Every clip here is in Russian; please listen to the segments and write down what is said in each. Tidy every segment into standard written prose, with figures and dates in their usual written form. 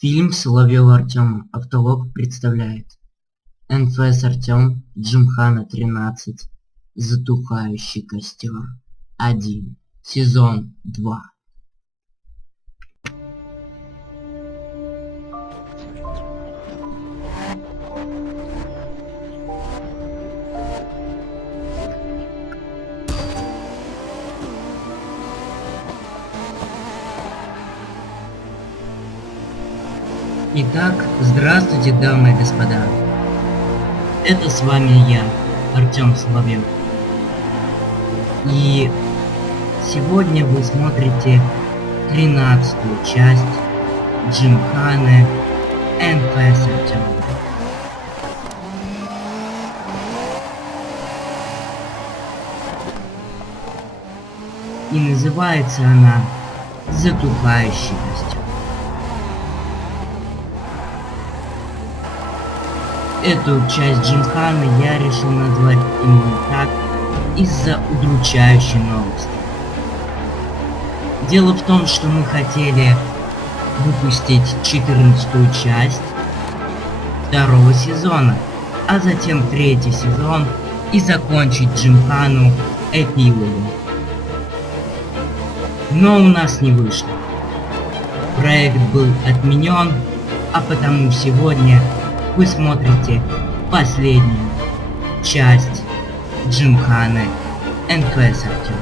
Фильм Соловьев Артем. Автолог представляет. НФС Артем. Джимхана 13. Затухающий костер. 1. Сезон 2. Итак, здравствуйте, дамы и господа. Это с вами я, Артем Соловьев. И сегодня вы смотрите 13-ю часть Джимханы НФС Артем. И называется она «Затухающий костер». Эту часть Джимханы я решил назвать именно так из-за удручающей новости. Дело в том, что мы хотели выпустить 14-ю часть второго сезона, а затем 3-й сезон и закончить Джимхану эпилогом. Но у нас не вышло. Проект был отменен, а потому сегодня вы смотрите последнюю часть Джимханы НФС Артем.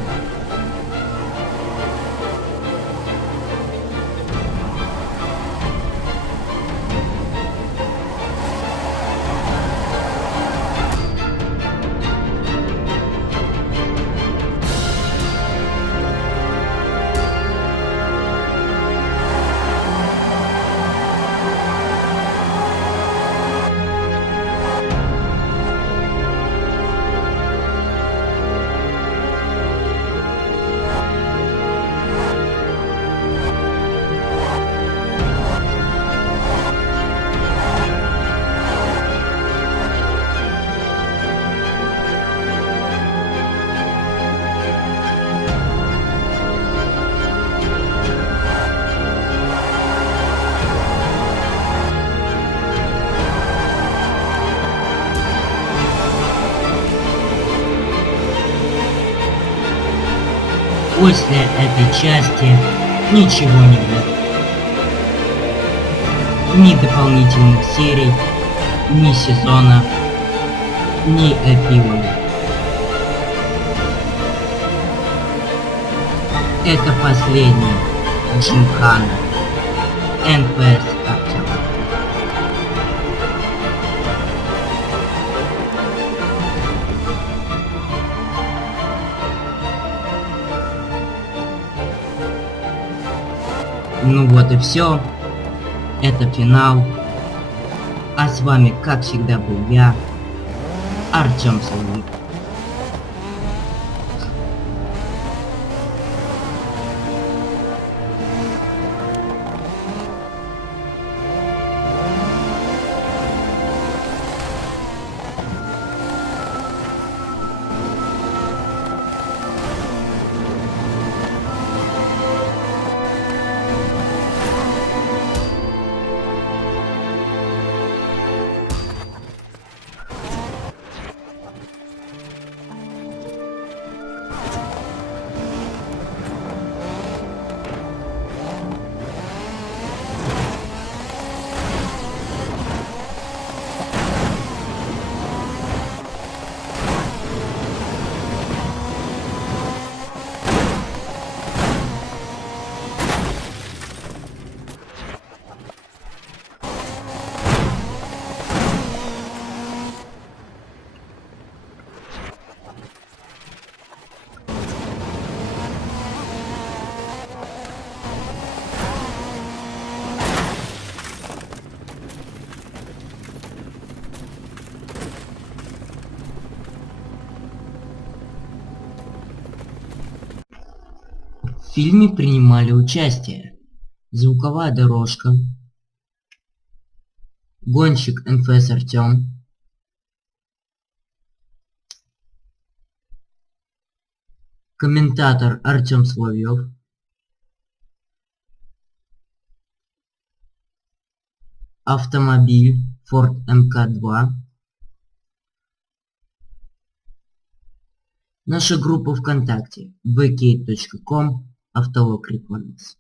После этой части ничего не будет. Ни дополнительных серий, ни сезона, ни эпилога. Это последняя Джимхана НФС Артем. Ну вот и все. Это финал. А с вами, как всегда, был я, Артем Соловьев. В фильме принимали участие звуковая дорожка, гонщик НФС Артем, комментатор Артем Соловьев, автомобиль Ford MK2, наша группа ВКонтакте vk.com Автолог Requirements.